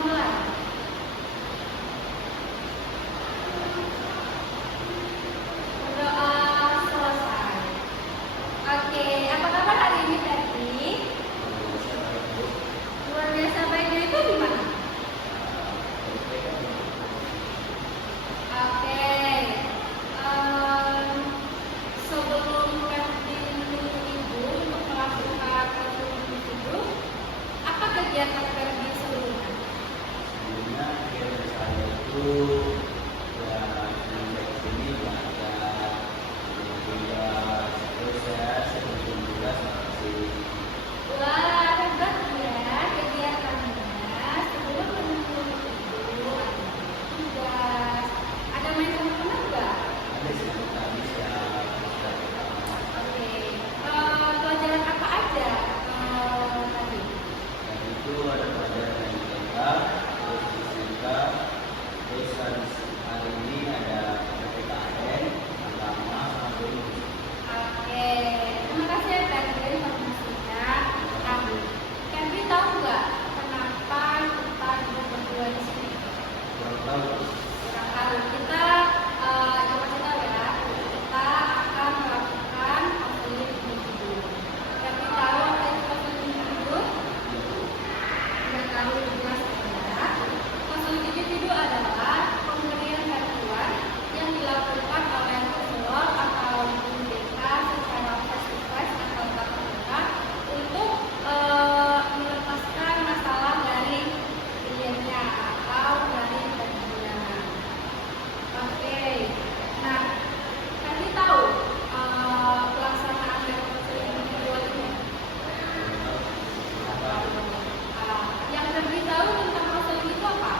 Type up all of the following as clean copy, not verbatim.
mulai. Berdoa selesai. Oke, apa kabar hari ini tadi? Luar biasa baiknya itu gimana? Oke, sebelum Ferdi menyuruh ibu untuk melakukan konsultasi ibu, apa kegiatan Ferdi sebelumnya? Sebelumnya kegiatan saya itu ya sampai sini belajar tugas, terus saya sebelum tugas masih Wah, hebat ya kegiatannya. Sebelum menyuruh ibu ada tugas, ada main sama teman nggak? ada satu kali saya belajar Oke, pelajaran apa aja tadi? dan itu ada pelajaran yang tentang terus fisika, terus hari ini ada PPKN agama sampai Oke, terima kasih ya Ferdi informasinya. Nah, Ferdi tahu nggak kenapa kita duduk berdua di sini? kurang tahu. Kurang tahu. Kita yang pasti tahu ya, kita akan melakukan konseling individu. Ferdi tahu apa itu konseling individu? Sudah tahu jelas ya. Konseling individu adalah pemberian bantuan yang dilakukan oleh konselor atau guru BK secara face to face atau tatap muka untuk melepaskan masalah dari kliennya atau dari pengguna. Oke, nah tadi tahu pelaksanaan dari konseling individual ini. Yang lebih tahu tentang konseling itu apa?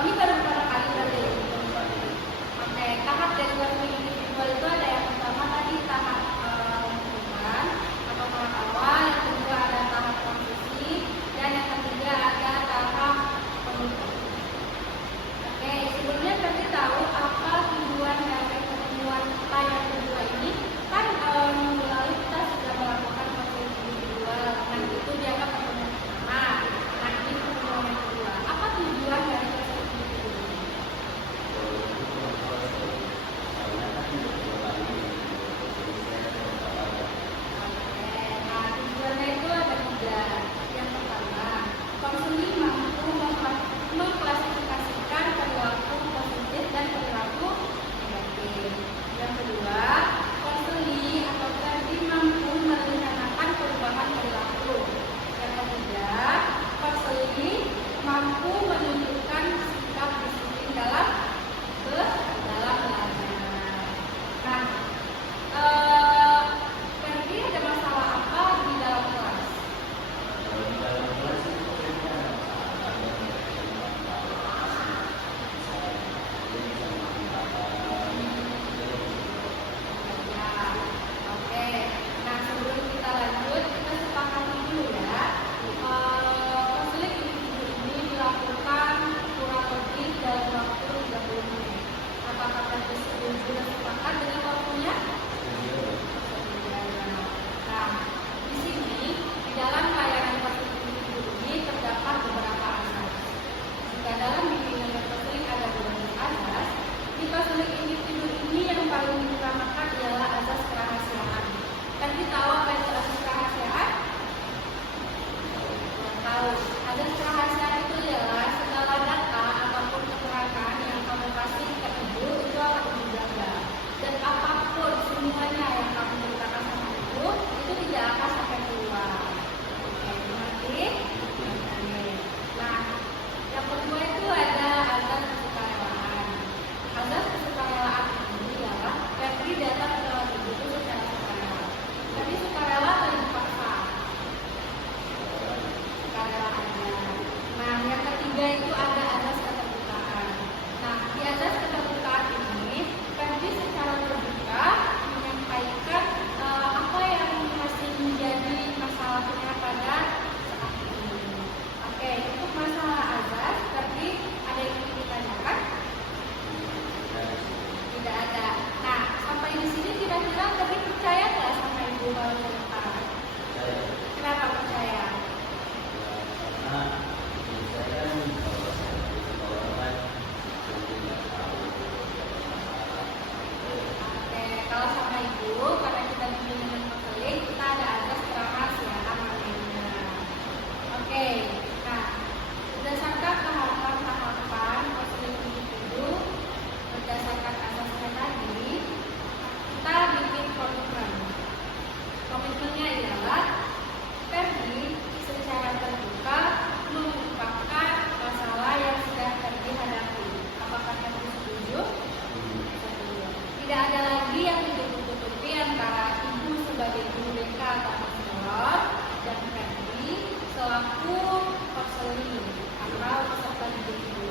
Ini baru pertama kali berarti. Oke, tahap dari konseling individual itu ada yang pertama tadi tahap lingkungan atau tahap awal, yang kedua ada tahap transisi, dan yang ketiga ada tahap penutup. Oke, sebelumnya berarti tahu apa tujuan dari pertemuan kita yang kedua ini? Kan minggu lalu kita sudah melakukan konseling individual, nah itu dianggap pertemuan pertama. Nah ini pertemuan yang kedua. Apa tujuan dari konseling individual ini? Nah, tujuannya itu ada tiga. Yang pertama, konseling mampu mengklasifikasikan perilaku positif dan perilaku negatif. Yang kedua, konseling atau Ferdi mampu merencanakan perubahan perilaku. Yang ketiga, konseling mampu menunjukkan sikap disiplin dalam belajar. Nah, Ferdi ada masalah apa di dalam kelas? Ya, oke. Nah, sebelum kita lanjut, kita sepakati dulu ya. Konseling individu ini dilakukan kurang lebih dalam waktu 30 menit. Apakah Ferdi sudah sepakat dengan waktunya? Nah, di sini di dalam layanan konseling individu ini terdapat beberapa asas. Jika dalam bimbingan dan konseling ada 12 asas, di konseling individu ini yang paling diutamakan ialah asas kerahasiaan. Kan kita tahu apa itu asas kerahasiaan? Tahu. Asas kerahasiaan itu ialah segala data ataupun keterangan yang kamu kasih ke ibu itu akan dijaga. Dan apapun semuanya yang kamu ceritakan sama ibu itu tidak akan sampai keluar. Oke, mengerti? Oke. Nah, yang kedua itu ada azas kesukarelaan. Azas kesukarelaan ini ialah Ferdi datang ke dalam ibu itu secara sukarela. Tapi sukarela atau dipaksa? Sukarela aja. perilaku konseling atau peserta didik itu.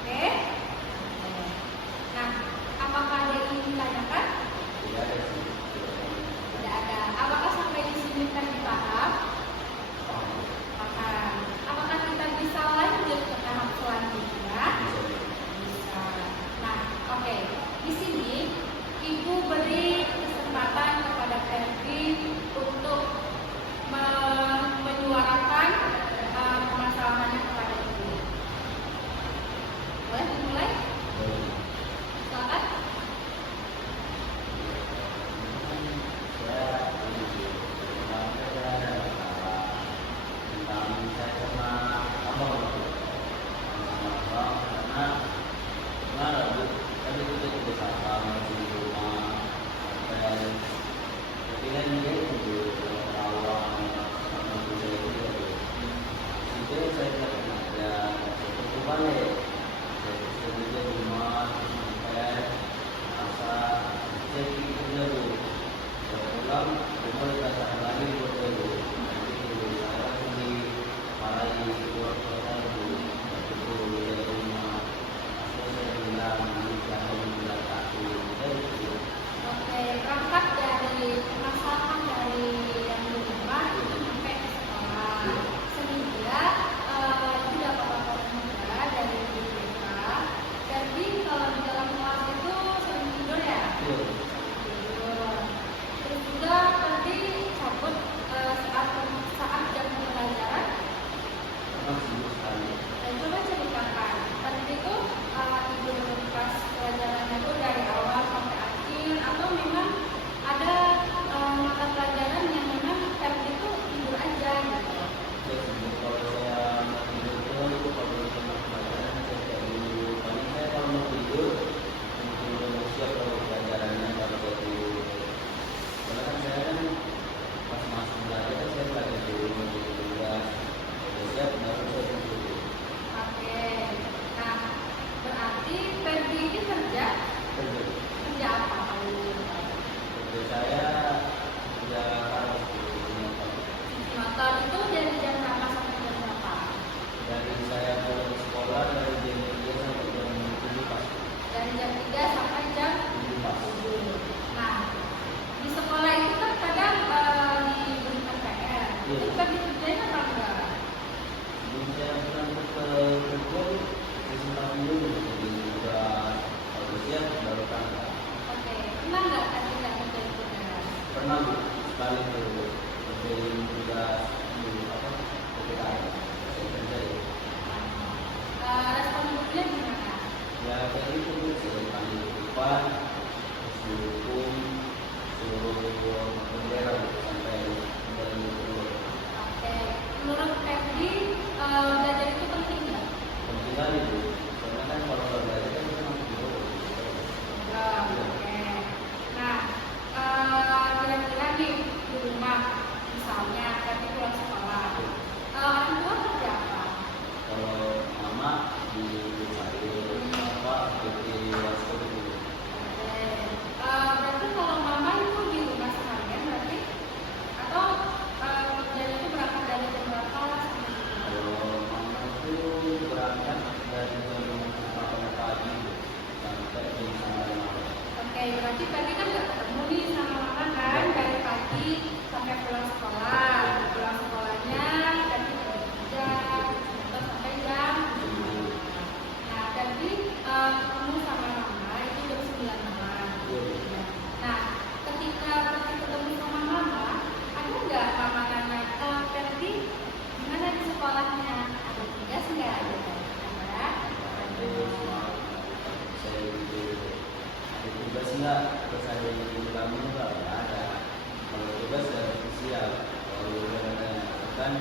Oke? Nah, apakah ada yang ingin ditanyakan? Tidak ada sih. Tidak ada. Apakah sampai di sini kan dipaham? Paham. Apakah kita bisa lanjut ke tahap selanjutnya? Bisa. Nah, oke. Di sini Ibu beri kesempatan kepada Ferdi untuk menyuarakan permasalahannya kepada Ibu. Boleh dimulai? Silakan. Oke, berangkat dari permasalahan dari yang di rumah sampai ke sekolah, sehingga itu dapat laporan juga dari BPK. Jadi kalau di dalam kelas itu sering tidur ya? Tidur. Terus juga tadi cabut saat jam pelajaran. Dan coba ceritakan, tadi itu tidur pas pelajarannya itu dari awal sampai akhir, atau memang ada mata pelajaran yang memang Ferdi itu tidur aja gitu. Oke, nah berarti Ferdi ini kerja apa kalau motor itu dari jam berapa sampai jam berapa? Dari saya pulang sekolah dari jam 3 sampai jam 7 pagi. Dari jam 3 sampai jam 7. Nah, di sekolah itu kan kadang diberikan PR. Itu Ferdi kerjain apa enggak? Saya pernah ke kerja di Semarang dulu, jadi sudah kalau siap baru berangkat. Oke, pernah nggak tadi nggak kerjain tugas? Pernah Bu, sekali dulu kerjain tugas di PPKN, saya kerjain. Respon ibunya gimana? Ya kayak gitu Bu, saya panggil depan, suruh hukum, suruh bendera sampai dari itu. Oke, menurut Ferdi belajar itu penting nggak? Penting kali Bu, karena kan kalau belajar kan kita masih dulu. Oke. Nah, kira-kira nih di rumah, misalnya Ferdi pulang sekolah, orang tua kerja apa? Kalau mama di sayur, bapak di wasto dulu. Oke. Berarti kalau mama itu di rumah seharian berarti, atau kerjanya itu berangkat dari jam berapa sampai jam berapa? Kalau mama itu berangkat dari jam 8 pagi sampai jam 9 malam. Oke, berarti tadi kan nggak ketemu nih sama mama kan dari pagi sampai pulang sekolah. Pulang sekolahnya tadi kerja terus sampai jam 7. Nah, tadi ketemu sama mama itu jam 9 malam. Nah, ketika Ferdi ketemu sama mama, ada nggak mama nanya, Ferdi gimana di sekolahnya? Ada tugas nggak? Ada. Saya itu ada tugas enggak? Terus ada yang kamu enggak? Ada. Kalau tugas dari siap. Kalau udah kan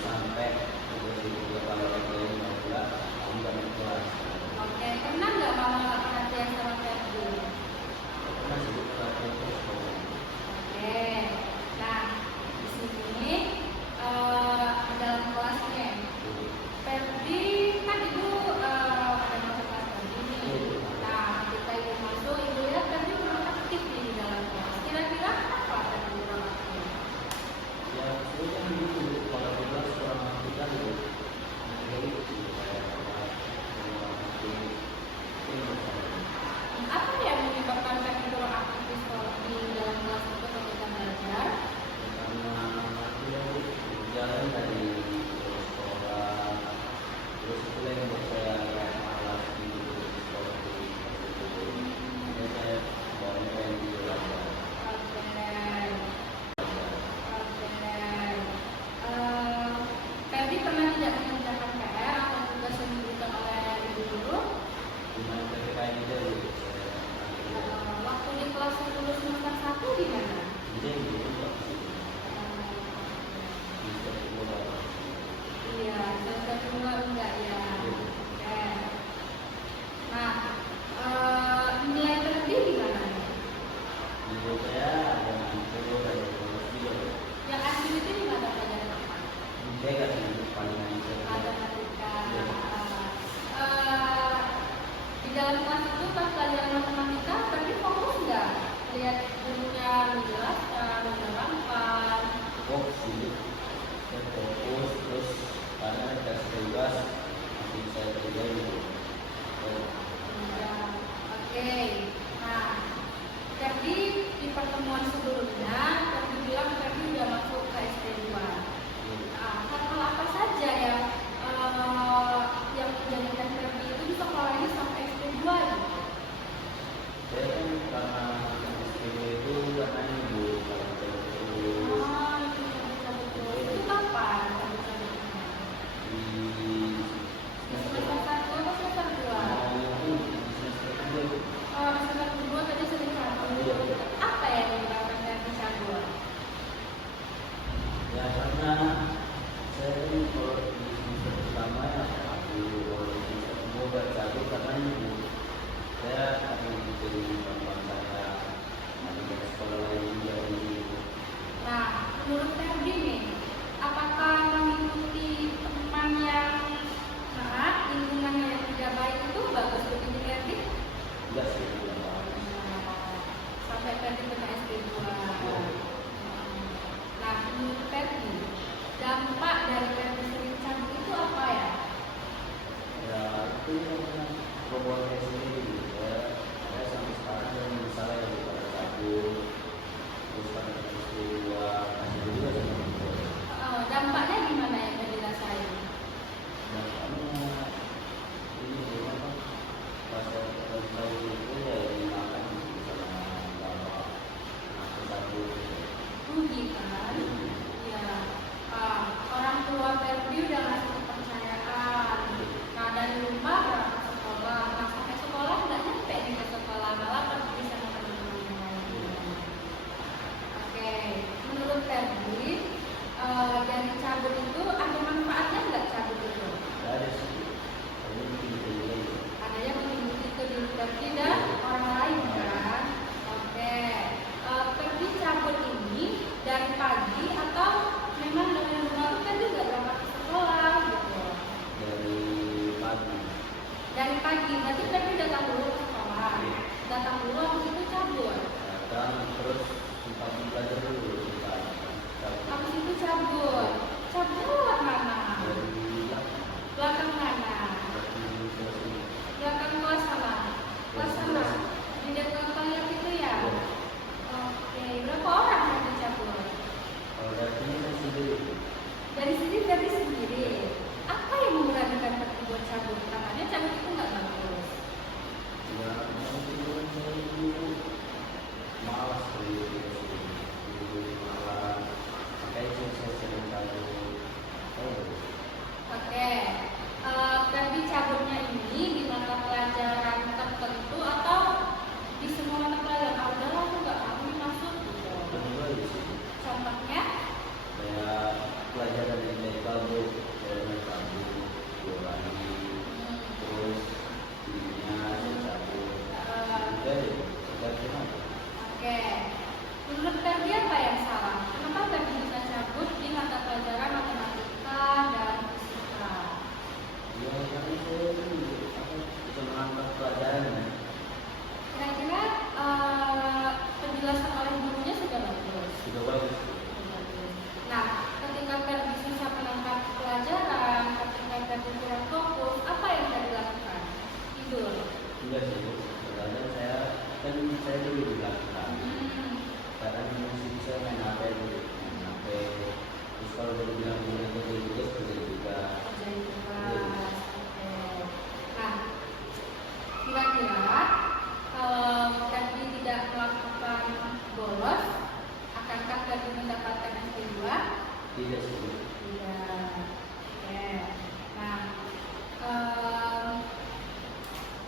sampai udah kalau lagi nggak pula, kamu nggak mau kelas. Oke, pernah nggak mama nggak perhatian sama Ferdi? Pernah sih perhatian terus. Oke, nah di sini dalam kelasnya Ferdi kan ibu ada masuk kelas Ferdi nih. Nah, ketika ibu masuk, ibu lihat Ferdi kurang aktif nih di dalam kelas. Kira-kira apa Ferdi kurang aktif? Ya, itu kan gitu. Kalau kelas kurang aktif dari Ferdi sering cabut itu apa ya? Ya itu yang promosi sendiri gitu ya. Saya sampai sekarang yang misalnya yang pada kabur terus pada peristiwa masih juga ada yang Dampaknya gimana yang tadi dirasain? dampaknya ini apa pas saya tahu itu ya dimakan sama bapak aku kabur Rugi kan? Ya, orang tua Ferdi udah ngasih kepercayaan. Nah dari rumah berangkat ke sekolah, nah sampai sekolah nggak nyampe nih ke sekolah, malah pergi sama teman-teman yang lain. Oke, menurut Ferdi dari cabut itu ada manfaatnya nggak cabut itu? nggak ada sih ini mungkin ini Ada yang mengikuti ke diri Ferdi dan orang lain kan? Oke, Ferdi cabut ini dari pagi atau memang dengan rumah Ferdi nggak berangkat ke sekolah gitu? dari pagi Dari pagi, berarti Ferdi datang dulu ke sekolah, datang dulu habis itu cabut. datang terus sempat belajar dulu sempat Habis itu cabut. Cabut lewat mana? dari belakang Belakang mana? dari sini Belakang kelas sana. Kelas sana. Di dekat toilet itu ya. Oke, berapa orang yang cabut? kalau dari sini kan sendiri Dari sini Ferdi sendiri. Apa yang memberanikan Ferdi buat cabut? Katanya cabut itu nggak bagus. ya mungkin saya dulu malas dulu malas makanya saya sering kali Oke. Ferdi cabutnya ini di mata pelajaran tertentu atau di semua mata pelajaran? Ah, udahlah aku nggak mau masuk gitu. kedua di sini Contohnya? kayak pelajaran yang dari kabur saya main kabur bola terus timnya saya cabut udah deh udah gimana Oke. Menurut Ferdi apa yang salah? Kenapa Ferdi bisa cabut di mata pelajaran matematika dan fisika? ya karena saya ini apa bisa menangkap pelajarannya Kira-kira penjelasan oleh gurunya sudah bagus. sudah bagus Nah, ketika Ferdi susah menangkap pelajaran, ketika Ferdi kurang fokus, apa yang Ferdi lakukan? Tidur. enggak sih kadang saya kan saya dulu di belakang kadang musik saya main HP dulu main HP terus kalau udah bilang udah kerja juga Kerjain tugas. Oke. Nah, kira-kira kalau Ferdi tidak melakukan bolos, akankah Ferdi mendapatkan S2? tidak sih Tidak. Oke. Nah,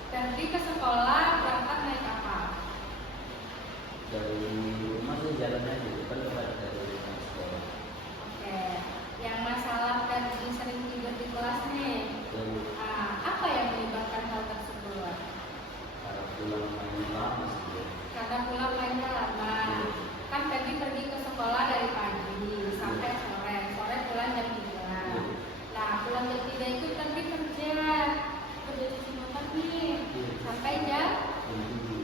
Ferdi ke sekolah berangkat naik apa? dari rumah saya jalan aja bukan kepada dari rumah sekolah Oke. Yang masalah Ferdi sering tidur di kelas nih. dan Nah, apa yang menyebabkan hal tersebut? para pulang main lama sih ya. Karena pulang mainnya lama. Kan Ferdi pergi ke sekolah dari pagi sampai sore. Sore pulang jam 3. Nah, pulang jam 3 itu Ferdi kerja cuci motor nih sampai jam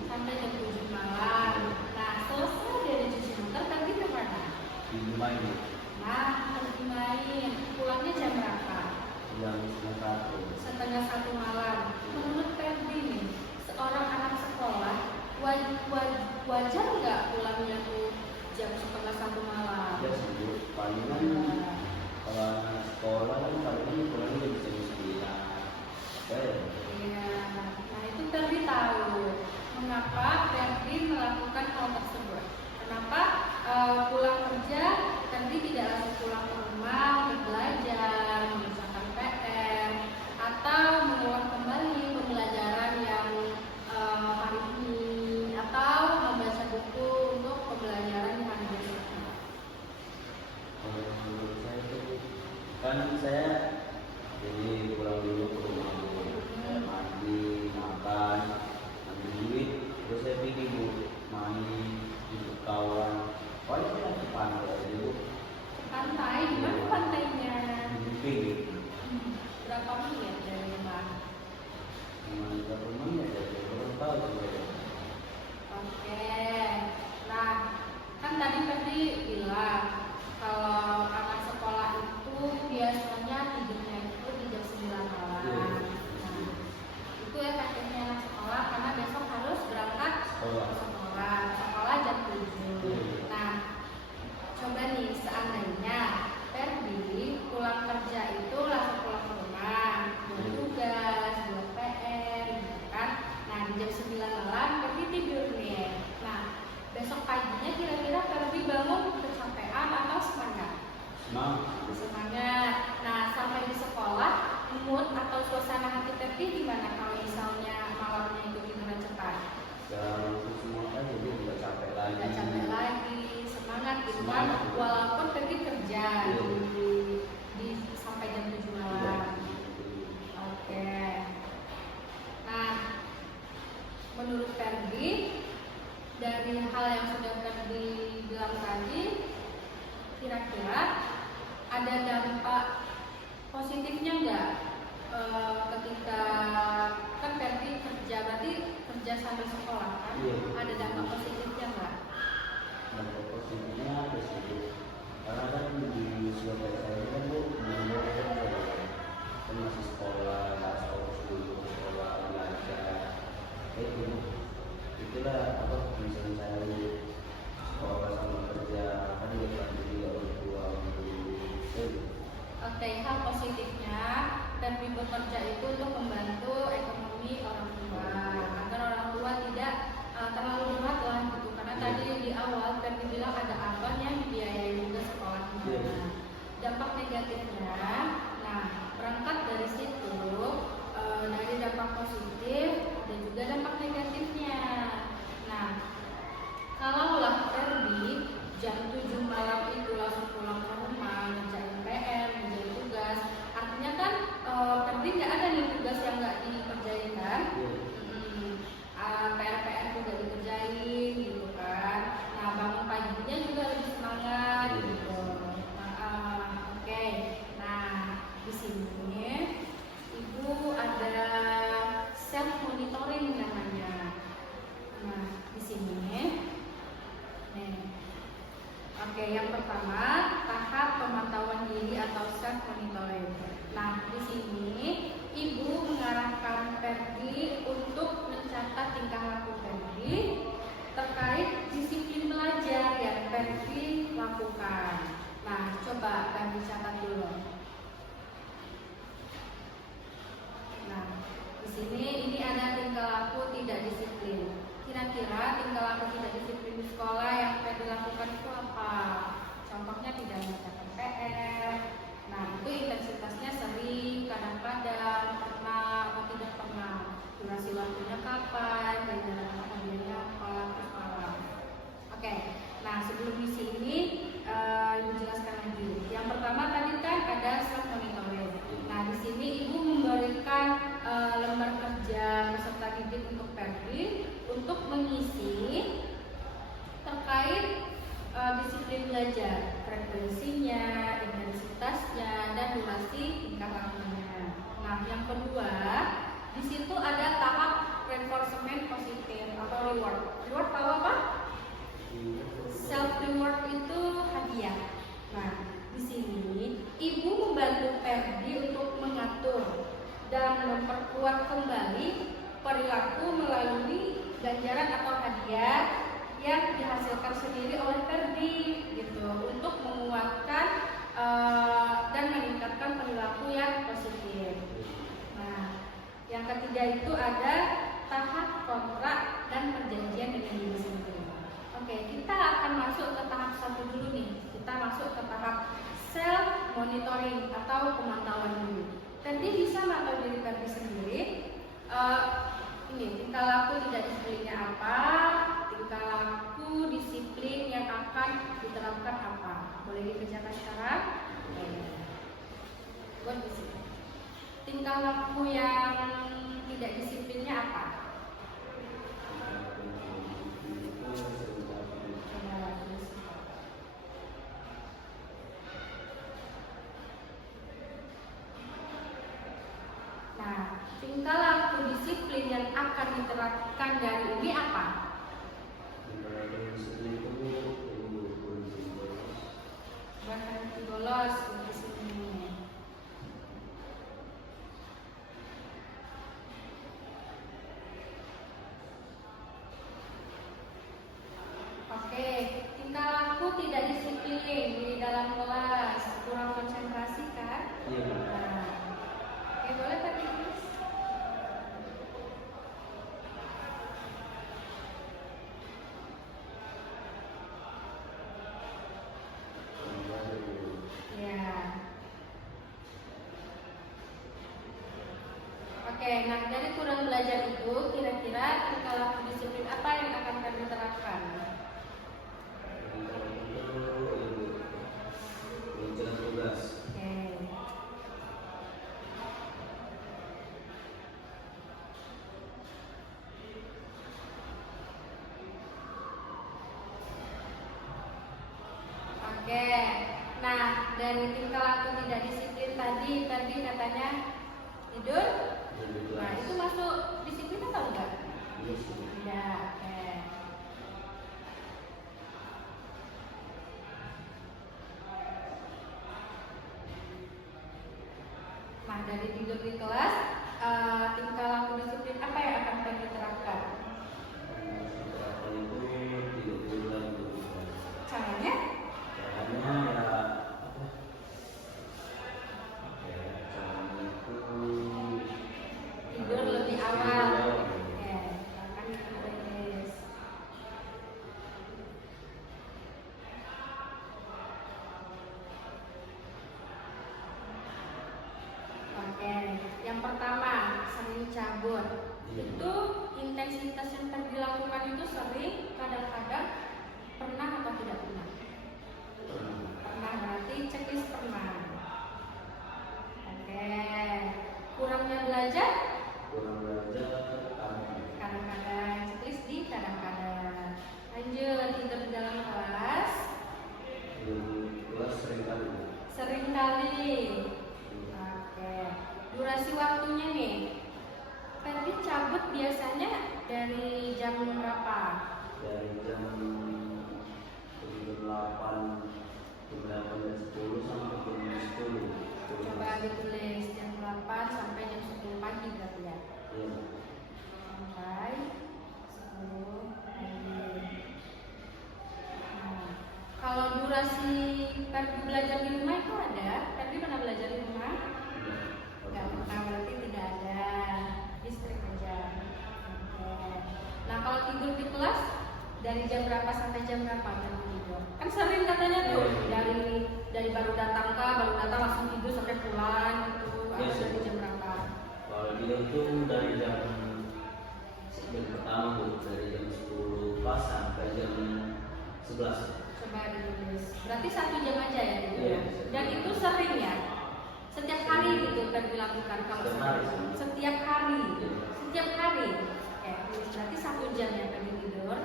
Dan 7 malam. Nah, selesai dari cuci motor Ferdi ke mana? di rumah ini Nah, pergi main. Pulangnya jam berapa? yang Setengah 1 malam. Menurut Ferdi nih, seorang anak sekolah wajar nggak pulangnya tuh jam setengah 1 malam? ya sih palingan kalau anak sekolah kan palingan pulangnya jam 9 ya Iya. Nah itu Ferdi tahu mengapa Ferdi melakukan hal tersebut. Kenapa pulang kerja Ferdi tidak langsung pulang ke rumah untuk belajar, mengerjakan PR, atau mengulang kembali pembelajaran yang hari ini, atau membaca buku untuk pembelajaran di hari besok. kalau menurut saya itu kan saya jadi pulang dulu ke rumah dulu saya mandi makan ambil duit terus saya pergi bu main untuk kawan paling saya ke pantai dulu Pantai, di mana pantainya? di pinggir Berapa menit dari rumah? cuma berapa menit ya belum tahu juga Oke. Nah, kan tadi Ferdi bilang kalau anak sekolah itu biasa positifnya nggak? Ketika kan Ferdi kerja, berarti kerja sambil sekolah kan? Iya. Ada dampak positifnya nggak? Dampak positifnya positif. Karena kan di Surabaya saya kan bu kan masih sekolah, nggak sekolah dulu, sekolah belajar. Kayak gitu. Itulah apa misalnya saya sekolah sama kerja kan juga juga orang tua untuk Oke, hal positifnya Ferdi bekerja itu untuk membantu ekonomi orang tua agar orang tua tidak terlalu berat lah gitu. Karena tadi di awal Ferdi bilang ada abang yang dibiayai juga sekolahnya. Iya. Dampak negatifnya, nah berangkat dari situ dari dampak positif ada juga dampak negatifnya. Nah, kalaulah Ferdi jam 7 malam itu langsung pulang ke rumah ngerjain PR, ngerjain tugas, artinya kan Ferdi nggak ada nih tugas yang nggak dikerjain kan? PR-PR juga dikerjain gitu kan. Nah, bangun paginya juga lebih semangat gitu. Oke. Nah, di sini Ibu ada self monitoring namanya. Nah, di sini nih. Oke, yang pertama tahap pemantauan diri atau self monitoring. Nah, di sini Ibu mengarahkan Ferdi untuk mencatat tingkah laku Ferdi terkait disiplin belajar yang Ferdi lakukan. Nah, coba Ferdi catat dulu. Nah, di sini ini ada tingkah laku tidak disiplin. Kira-kira tingkah laku tidak disiplin di sekolah yang Ferdi lakukan itu apa? Contohnya tidak mengerjakan PR. Nah, itu intensitasnya sering, kadang-kadang, pernah atau tidak pernah. Durasi waktunya kapan, dan hadiahnya apa, terus apa. Oke, nah sebelum di sini Ibu jelaskan lagi. Yang pertama tadi kan ada self monitoring. Nah, di sini Ibu memberikan lembar kerja peserta didik untuk Ferdi untuk mengisi terkait disiplin belajar, frekuensinya, intensitasnya, dan durasi tingkah lakunya. Nah, yang kedua, di situ ada tahap reinforcement positif atau reward. Reward tahu apa? Self reward itu hadiah. Nah, di sini Ibu membantu Ferdi untuk mengatur dan memperkuat kembali perilaku melalui ganjaran atau hadiah yang dihasilkan sendiri oleh Ferdi gitu untuk menguatkan dan meningkatkan perilaku yang positif. Nah, yang ketiga itu ada tahap kontrak dan perjanjian dengan diri sendiri. Oke, kita akan masuk ke tahap satu dulu nih. Kita masuk ke tahap self monitoring atau pemantauan diri. Ferdi bisa memantau diri Ferdi sendiri. Ini tingkah laku tidak disiplinnya apa, tingkah laku disiplin yang akan diterapkan apa. Boleh dikerjakan sekarang? Buat disiplin. Tingkah laku yang tidak disiplinnya apa? Nah, tingkah laku disiplin yang akan diterapkan dari ini apa? Berhenti bolos di sini. Oke, tingkah laku tidak disiplin di dalam kelas, kurang konsentrasi kan? Iya. Nah, oke, boleh tadi please. Ya. Oke, nah dari kurang belajar itu kira-kira tingkah laku disiplin apa yang akan kami terapkan? Oke. Oke. Nah, dari tingkah laku tidak disiplin tadi kata biasanya tidur. Nah, itu masuk disiplin atau enggak? Iya, oke. Nah, dari tidur di kelas, tingkah laku disiplin apa yang akan Ferdi terapkan? Caranya? Caranya ya apa? Caranya itu Tidur lebih awal. Oke, akan ditulis. Oke, yang pertama sering cabut. Itu intensitas yang dilakukan itu sering, kadang-kadang, pernah atau tidak pernah? Pernah, berarti checklist pernah. Oke, kurangnya belajar? kurang belajar Kadang-kadang, checklist di kadang-kadang. Lanjut, tidur di dalam kelas? di kelas sering kali. Sering kali. Oke, durasi waktunya nih. Ferdi cabut biasanya dari jam berapa? Dari jam 8 dan 10 sampai jam 10. Coba ditulis jam 8 sampai jam 10 pagi berarti ya. Iya. Sampai 10 pagi. Nah, kalau durasi Ferdi belajar di rumah itu ada? Ferdi pernah belajar di rumah? Enggak pernah, berarti tidak ada. Distrik aja. Oke. Nah, kalau tidur di kelas dari jam berapa sampai jam berapa Ferdi tidur? Kan sering katanya tuh dari baru datang langsung tidur sampai pulang gitu. Atau dari jam berapa? Kalau dia itu dari jam pertama tuh, dari jam 10 pas sampai jam 11. Coba ditulis. Berarti 1 jam aja ya gitu ya. Iya. Dan itu sering ya. Setiap hari gitu kan dilakukan kalau Setiap hari. setiap hari. Iya. Setiap hari. Oke, berarti 1 jam ya tadi tidur.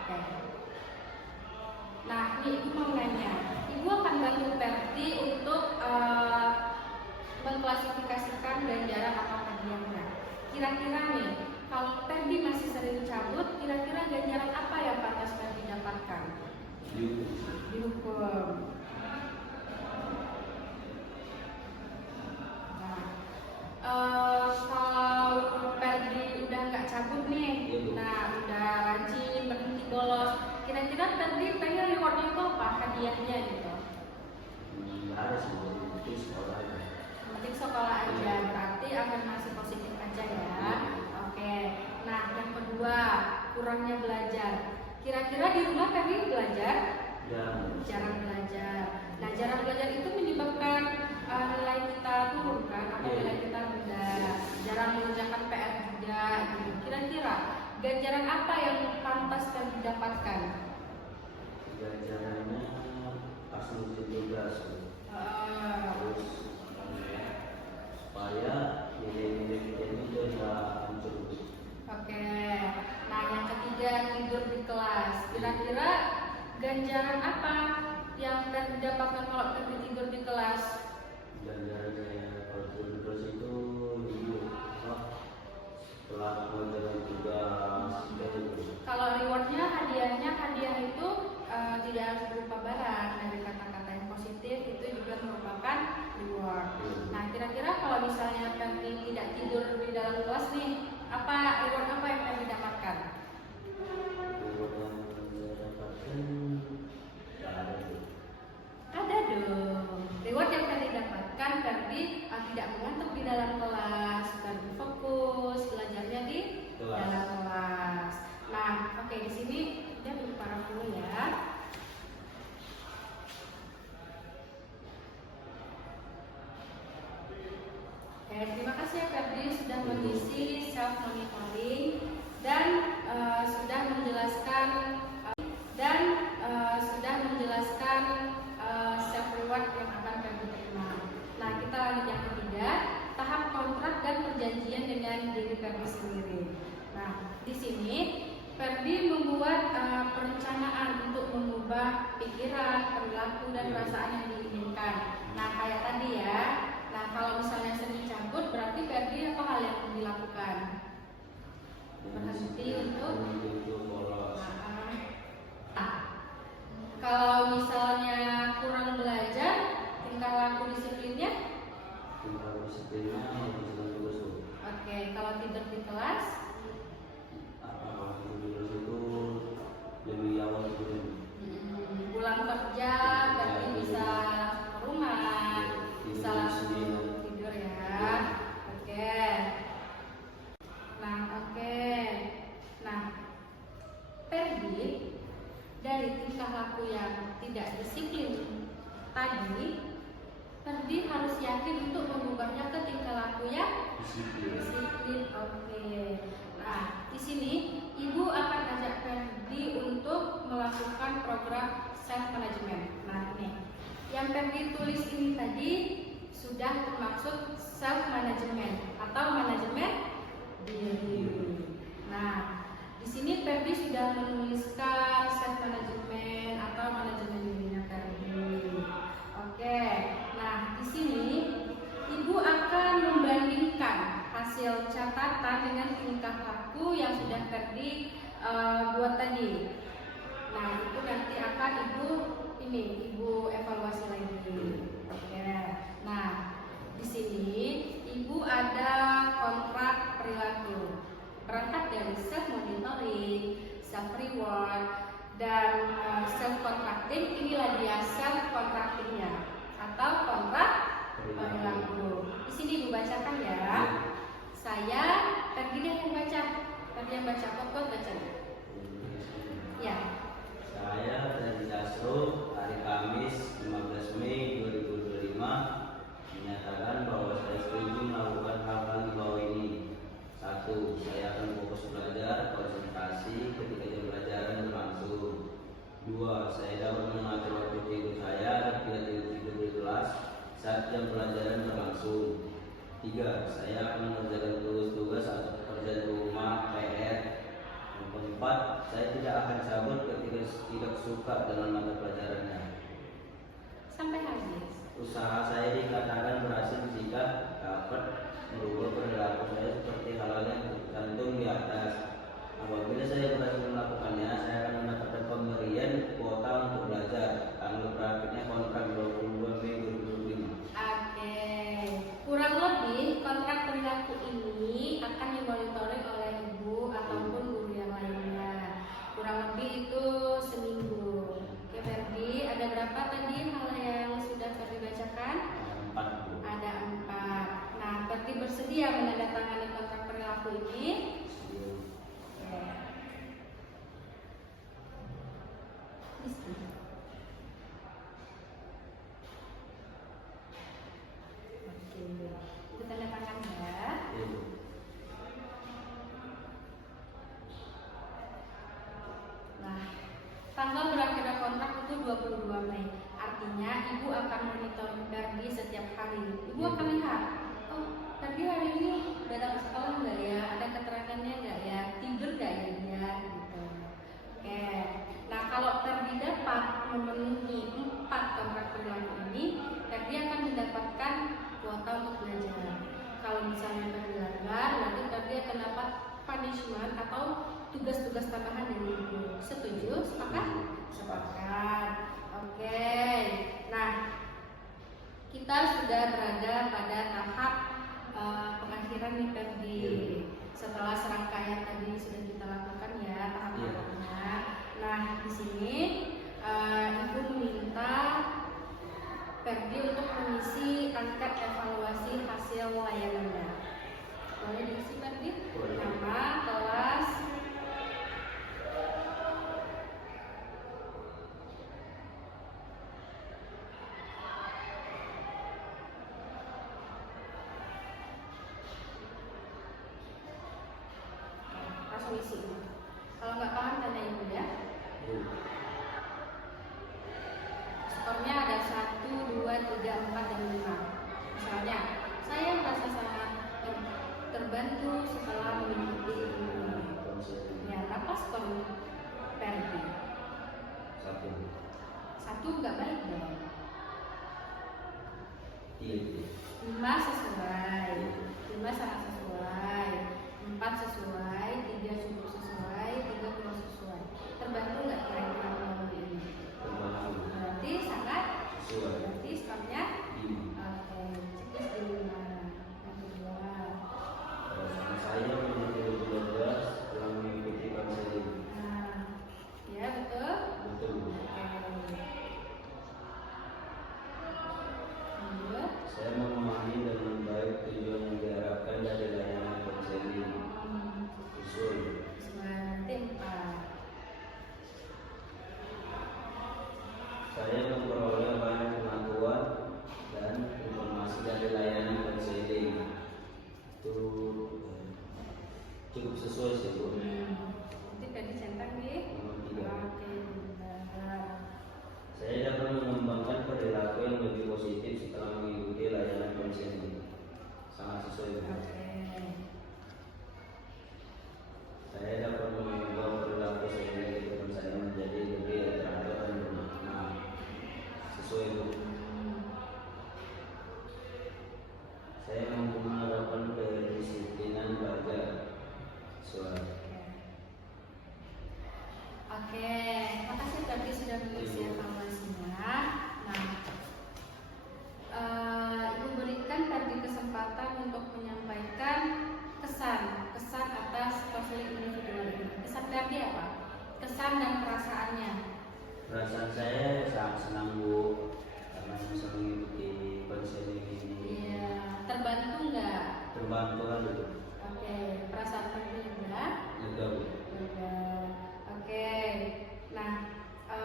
Oke. Nah, ini ibu mau nanya. Ibu akan bantu Ferdi untuk mengklasifikasikan ganjaran atau hadiahnya. Kira-kira nih, kalau Ferdi masih sering cabut, kira-kira ganjaran apa yang pantas Ferdi dapatkan? Dihukum. Nah, kalau Ferdi udah nggak cabut nih, nah udah rajin berhenti bolos, kira-kira Ferdi pengen rewardnya itu apa? Hadiahnya gitu? Nggak ada sih, itu sekolah aja. Penting sekolah aja, berarti afirmasi positif aja ya. Oke. Nah, yang kedua, kurangnya belajar. Kira-kira di rumah Ferdi belajar? Jarang belajar. Nah, jarang belajar itu menyebabkan nilai kita turun kan, atau nilai kita rendah. Jarang mengerjakan PR juga. Gitu. Kira-kira ganjaran apa yang pantas Ferdi dapatkan? Ganjarannya pas ngurusin tugas. Terus supaya nilai-nilai kita ini tidak hancur. Oke. Nah, yang ketiga tidur di kelas. Kira-kira ganjaran apa yang Ferdi dapatkan kalau Ferdi tidur di kelas? Ganjarannya kalau tidur di kelas itu setelah mengerjakan tugas gitu. Kalau rewardnya, hadiah itu tidak harus berupa barang. Dari kata-kata yang positif itu juga merupakan reward. Nah, kira-kira kalau misalnya Ferdi tidak tidur di dalam kelas nih, reward apa yang Ferdi dapatkan? Reward yang saya dapatkan Ada dong. Reward yang Ferdi dapatkan, Ferdi tidak mengantuk di dalam kelas, Ferdi fokus belajarnya di dalam kelas. Nah, oke, di sini kita duduk para dulu ya. Oke, terima kasih ya Ferdi sudah mengisi self monitoring dan sudah menjelaskan self reward yang akan Ferdi terima. Nah, kita lanjut yang ketiga, tahap kontrak dan perjanjian dengan diri Ferdi sendiri. Nah, di sini Ferdi membuat perencanaan untuk mengubah pikiran, perilaku dan perasaan yang diinginkan. Nah, kayak tadi ya. Nah, kalau kelas? Lulus itu lebih awal turun. Pulang kerja berarti bisa ke rumah, bisa langsung tidur ya. Oke. Nah, Ferdi dari tingkah laku yang tidak disiplin tadi, Ferdi harus yakin untuk mengubahnya ke tingkah laku yang disiplin. Oke. Nah, di sini Ibu akan ajak Ferdi untuk melakukan program self management. Nah, ini yang Ferdi tulis ini tadi sudah termasuk self management atau manajemen diri. Nah, di sini Ferdi sudah menuliskan self management atau manajemen dirinya Ferdi. Oke. Nah, di sini Ibu akan membandingkan hasil catatan dengan tingkah laku yang sudah Ferdi buat tadi. Nah, itu nanti akan Ibu evaluasi lagi. Oke. Nah, di sini Ibu ada kontrak perilaku. Berangkat dari self monitoring, self reward, dan self contracting. Inilah dia self contractingnya atau kontrak perilaku. Di sini Ibu bacakan ya. Saya Ferdi yang membaca. Ferdi yang baca, kok baca. Ya. Saya Ferdi Dasro hari Kamis 15 Mei 2025 menyatakan bahwa saya setuju melakukan hal-hal di bawah ini. 1. Saya akan fokus belajar, konsentrasi ketika jam pelajaran berlangsung. 2. Saya dapat mengatur waktu tidur saya dan tidak tidur di kelas saat jam pelajaran berlangsung. 3. Saya akan mengerjakan tugas atau pekerjaan rumah, PR. Yang keempat, saya tidak akan cabut ketika tidak suka dengan mata pelajarannya. Sampai habis. Usaha saya dikatakan berhasil jika dapat merubah perilaku saya seperti hal-hal yang tercantum di atas. Apabila saya berhasil melakukannya, saya akan mendapatkan pemberian kuota untuk belajar. Tanggal berakhirnya kontrak 22 Mei 2025. Oke. Kurang lebih kontrak perilaku ini akan dimonitoring oleh Ibu ataupun guru yang lainnya. Kurang lebih itu seminggu. Oke, Ferdi, ada berapa tadi hal yang sudah Ferdi bacakan? 4. Ada 4. Nah, Ferdi bersedia menandatangani kontrak perilaku ini? Oke. Bismillah. Oke, itu tanda tangan ya. Nah, tanggal berakhirnya kontrak itu 22 Mei. Artinya Ibu akan monitoring Ferdi setiap hari. Ibu akan lihat, oh Ferdi hari ini datang ke sekolah nggak ya? Ada keterangannya nggak ya? Tidur nggak ya dia? Gitu. Oke. Nah, kalau Ferdi dapat memenuhi 4 kontrak perilaku ini, Ferdi akan mendapatkan kuota untuk belajar. Kalau misalnya Ferdi langgar, nanti Ferdi akan dapat punishment atau tugas-tugas tambahan dari Ibu. Setuju? Sepakat? Sepakat. Oke. Nah, kita sudah berada pada tahap pengakhiran nih Ferdi. Setelah serangkaian tadi sudah kita lakukan ya tahap-tahapnya. Nah, di sini Ibu meminta Ferdi untuk mengisi angket evaluasi hasil layanannya. Boleh diisi Ferdi? Nama, kelas, langsung isi. Kalau nggak paham tanya Ibu ya. Skornya ada 1, 2, 3, 4, dan 5. Misalnya, saya merasa sangat terbantu setelah mengikuti ini. Ya, apa skor Ferdi? 1 nggak baik dong. 5 sesuai, 5 sangat sesuai, 4 sesuai, 3 cukup sesuai, 3 kurang sesuai. Terbantu nggak kira-kira melalui ini? Berarti sangat sesuai. Berarti skornya 5. Oke, cekis di 5. Yang kedua. Saya memiliki saya sangat senang Bu karena bisa mengikuti konseling ini. Iya, terbantu nggak? Terbantu kali. Oke, perasaan Ferdi lega? Lega Bu. Lega. Oke, nah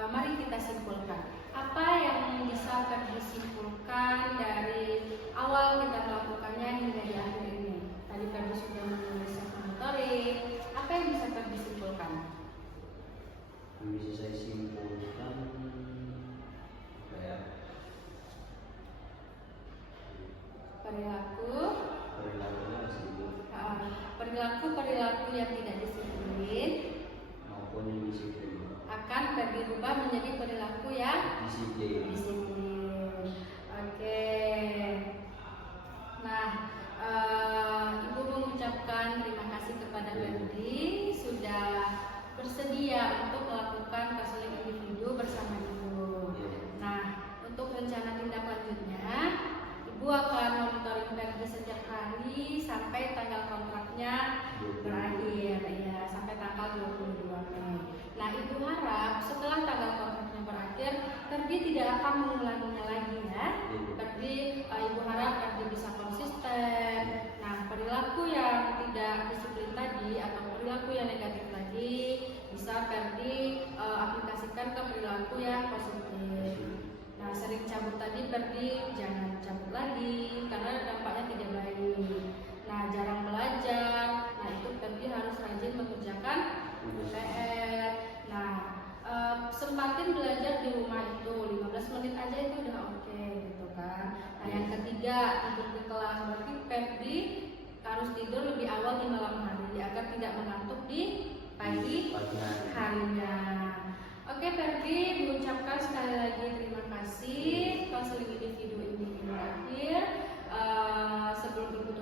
mari kita simpulkan. Apa yang bisa Ferdi simpulkan dari awal kita melakukannya hingga di akhir ini? Tadi Ferdi sudah menulis motorik. Apa yang bisa Ferdi simpulkan? Yang bisa saya simpulkan apa ya? Perilaku yang tidak disiplin Maupun yang disiplin akan berubah menjadi perilaku yang disiplin. Oke. Nah, Ibu mengucapkan terima kasih kepada Ferdi sudah bersedia untuk melakukan konseling individu bersama Ibu. Nah, untuk rencana tindak lanjutnya, Ibu akan monitoring Ferdi setiap hari sampai tanggal kontraknya berakhir, ya, sampai tanggal 22 Mei. Nah, Ibu harap setelah tanggal kontraknya berakhir, Ferdi tidak akan mengulanginya lagi ya. Ferdi, Ibu harap Ferdi bisa konsisten. Nah, perilaku yang tidak disiplin tadi atau perilaku yang negatif tadi bisa Ferdi aplikasikan ke perilaku yang positif. Nah, sering cabut tadi Ferdi jangan cabut lagi karena dampaknya tidak baik. Nah, jarang belajar. Nah, itu Ferdi harus rajin mengerjakan PR. Nah, sempatin belajar di rumah itu 15 menit aja itu udah oke gitu kan. Nah, yang ketiga, tidur di kelas. Berarti Ferdi harus tidur lebih awal di malam hari agar tidak mengantuk di pagi harinya. Oke, Ferdi mengucapkan sekali lagi terima kasih. Konseling individu ini berakhir. Sebelum Ibu